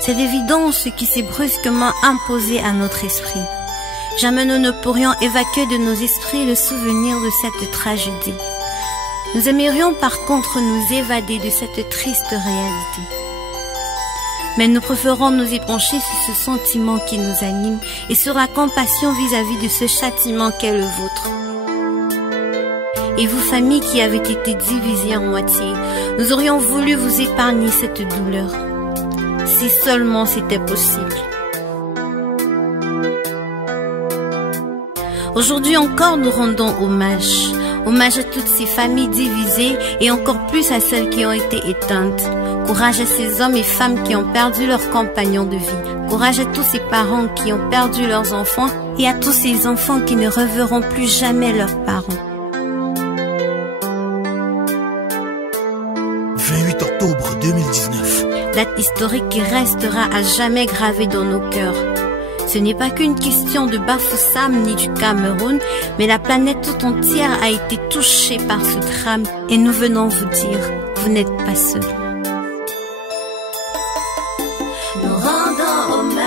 C'est l'évidence qui s'est brusquement imposée à notre esprit. Jamais nous ne pourrions évacuer de nos esprits le souvenir de cette tragédie. Nous aimerions par contre nous évader de cette triste réalité. Mais nous préférons nous épancher sur ce sentiment qui nous anime et sur la compassion vis-à-vis de ce châtiment qu'est le vôtre. Et vous, familles qui avez été divisées en moitié, nous aurions voulu vous épargner cette douleur. Si seulement c'était possible. Aujourd'hui encore, nous rendons hommage. Hommage à toutes ces familles divisées et encore plus à celles qui ont été éteintes. Courage à ces hommes et femmes qui ont perdu leurs compagnons de vie. Courage à tous ces parents qui ont perdu leurs enfants et à tous ces enfants qui ne reverront plus jamais leurs parents. 28 octobre 2019. Date historique qui restera à jamais gravée dans nos cœurs. Ce n'est pas qu'une question de Bafoussam ni du Cameroun, mais la planète tout entière a été touchée par ce drame et nous venons vous dire, vous n'êtes pas seuls. Nous rendons hommage,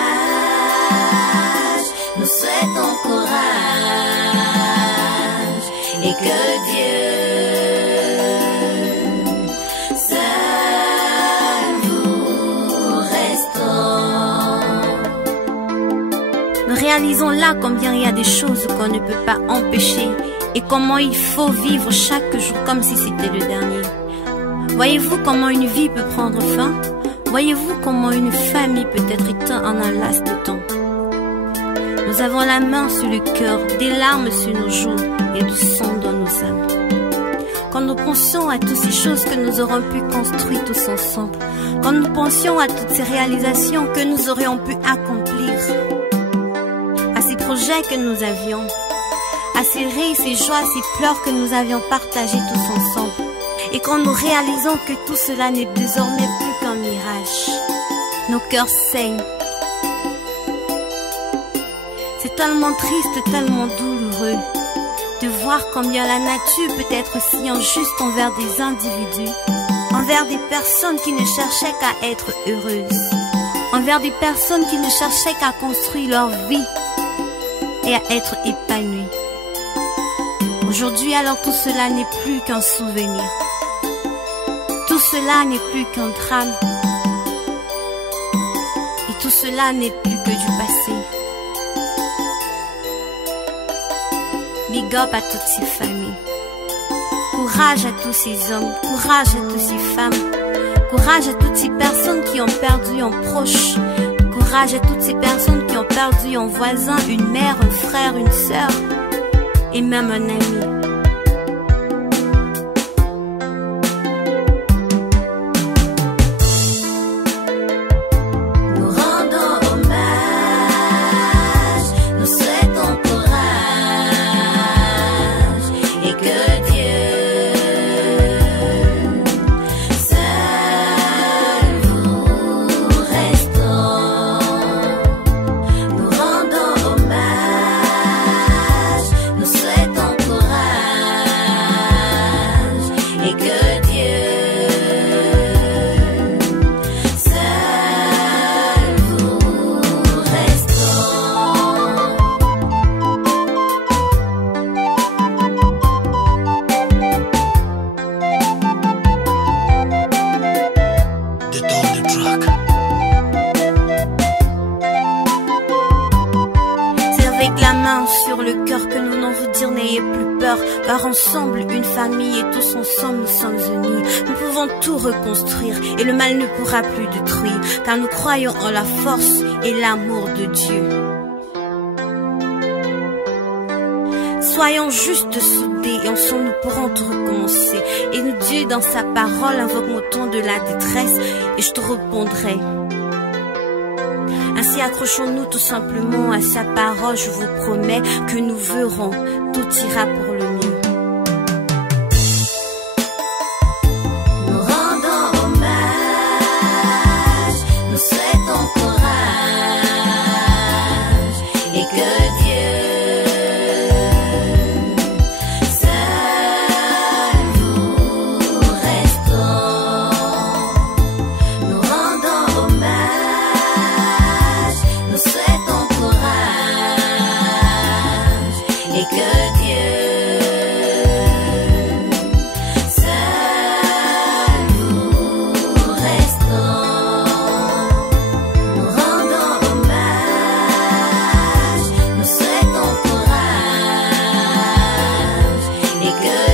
nous souhaitons courage et que Dieu réalisons là combien il y a des choses qu'on ne peut pas empêcher et comment il faut vivre chaque jour comme si c'était le dernier. Voyez-vous comment une vie peut prendre fin? Voyez-vous comment une famille peut être éteinte en un laps de temps? Nous avons la main sur le cœur, des larmes sur nos joues et du sang dans nos âmes. Quand nous pensions à toutes ces choses que nous aurons pu construire tous ensemble, quand nous pensions à toutes ces réalisations que nous aurions pu accomplir, ces projets que nous avions, à ces rires, ces joies, ces pleurs que nous avions partagés tous ensemble. Et quand nous réalisons que tout cela n'est désormais plus qu'un mirage, nos cœurs saignent. C'est tellement triste, tellement douloureux de voir combien la nature peut être si injuste envers des individus, envers des personnes qui ne cherchaient qu'à être heureuses, envers des personnes qui ne cherchaient qu'à construire leur vie et à être épanouis. Aujourd'hui, alors tout cela n'est plus qu'un souvenir. Tout cela n'est plus qu'un drame. Et tout cela n'est plus que du passé. Big up à toutes ces familles. Courage à tous ces hommes. Courage à toutes ces femmes. Courage à toutes ces personnes qui ont perdu un proche. Courage à toutes ces personnes qui ont perdu un voisin, une mère, un frère, une sœur et même un ami. Nous rendons hommage, nous souhaitons courage et que Dieu sur le cœur que nous venons vous dire n'ayez plus peur, car ensemble, une famille et tous ensemble nous sommes unis. Nous pouvons tout reconstruire et le mal ne pourra plus détruire, car nous croyons en la force et l'amour de Dieu. Soyons juste soudés et ensemble nous pourrons tout recommencer. Et nous, Dieu dans sa parole invoque mon ton de la détresse et je te répondrai. Ainsi accrochons-nous tout simplement à sa parole, je vous promets que nous verrons, tout ira pour le mieux. Nous rendons hommage, nous souhaitons courage et que Dieu seul nous restons. et que